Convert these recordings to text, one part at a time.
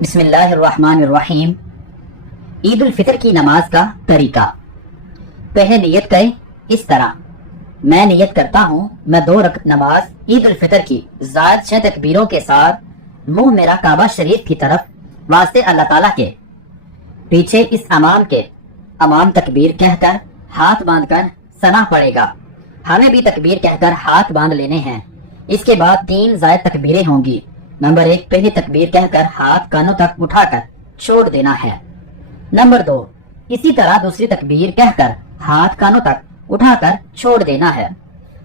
بسم اللہ الرحمن الرحیم۔ عید الفطر کی نماز کا طریقہ۔ پہلے نیت کریں اس طرح: میں نیت کرتا ہوں میں 2 رکعت نماز عید الفطر کی زائد 6 تکبیروں کے ساتھ منہ میرا کعبہ شریف کی طرف واسطے اللہ تعالیٰ کے پیچھے اس امام کے امام تکبیر کہہ کر ہاتھ باندھ کر ثنا پڑے گا۔ ہمیں بھی تکبیر کہہ کر ہاتھ باندھ لینے ہیں۔ اس کے بعد 3 زائد تکبیریں ہوں گی۔ نمبر 1، پہلی تکبیر کہہ کر ہاتھ کانوں تک اٹھا کر چھوڑ دینا ہے۔ نمبر 2، اسی طرح دوسری تکبیر کہہ کر ہاتھ کانوں تک اٹھا کر چھوڑ دینا ہے۔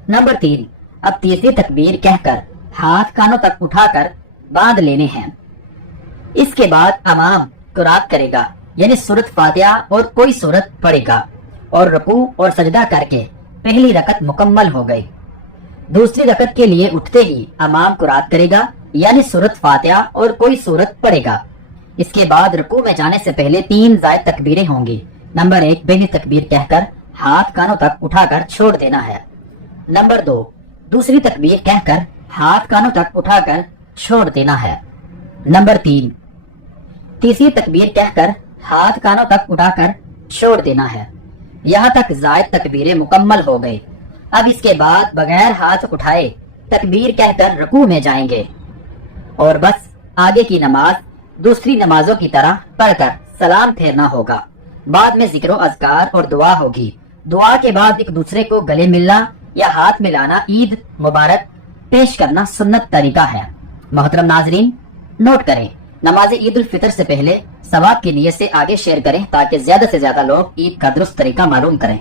نمبر 3، اب تیسری تکبیر کہہ کر ہاتھ کانوں تک اٹھا کر باندھ لینے ہیں۔ اس کے بعد امام قرات کرے گا، یعنی سورۃ فاتحہ اور کوئی سورت پڑھے گا، اور رکوع اور سجدہ کر کے پہلی رکعت مکمل ہو گئی۔ دوسری رکعت کے لیے اٹھتے ہی امام قرات کرے گا، یعنی سورۃ فاتحہ اور کوئی سورت پڑھے گا۔ اس کے بعد رکوع میں جانے سے پہلے 3 زائد تکبیریں ہوں گی۔ نمبر 1، پہلی تکبیر کہہ کر ہاتھ کانوں تک اٹھا کر چھوڑ دینا ہے۔ نمبر 2، دوسری تکبیر کہہ کر ہاتھ کانوں تک اٹھا کر چھوڑ دینا ہے۔ نمبر 3، تیسری تکبیر کہہ کر ہاتھ کانوں تک اٹھا کر چھوڑ دینا ہے۔ یہاں تک زائد تکبیریں مکمل ہو گئی۔ اب اس کے بعد بغیر ہاتھ اٹھائے تکبیر کہہ کر رکوع میں جائیں گے، اور بس آگے کی نماز دوسری نمازوں کی طرح پڑھ کر سلام پھیرنا ہوگا۔ بعد میں ذکر و اذکار اور دعا ہوگی۔ دعا کے بعد ایک دوسرے کو گلے ملنا یا ہاتھ ملانا عید مبارک پیش کرنا سنت طریقہ ہے۔ محترم ناظرین، نوٹ کریں، نماز عید الفطر سے پہلے ثواب کی نیت سے آگے شیئر کریں تاکہ زیادہ سے زیادہ لوگ عید کا درست طریقہ معلوم کریں۔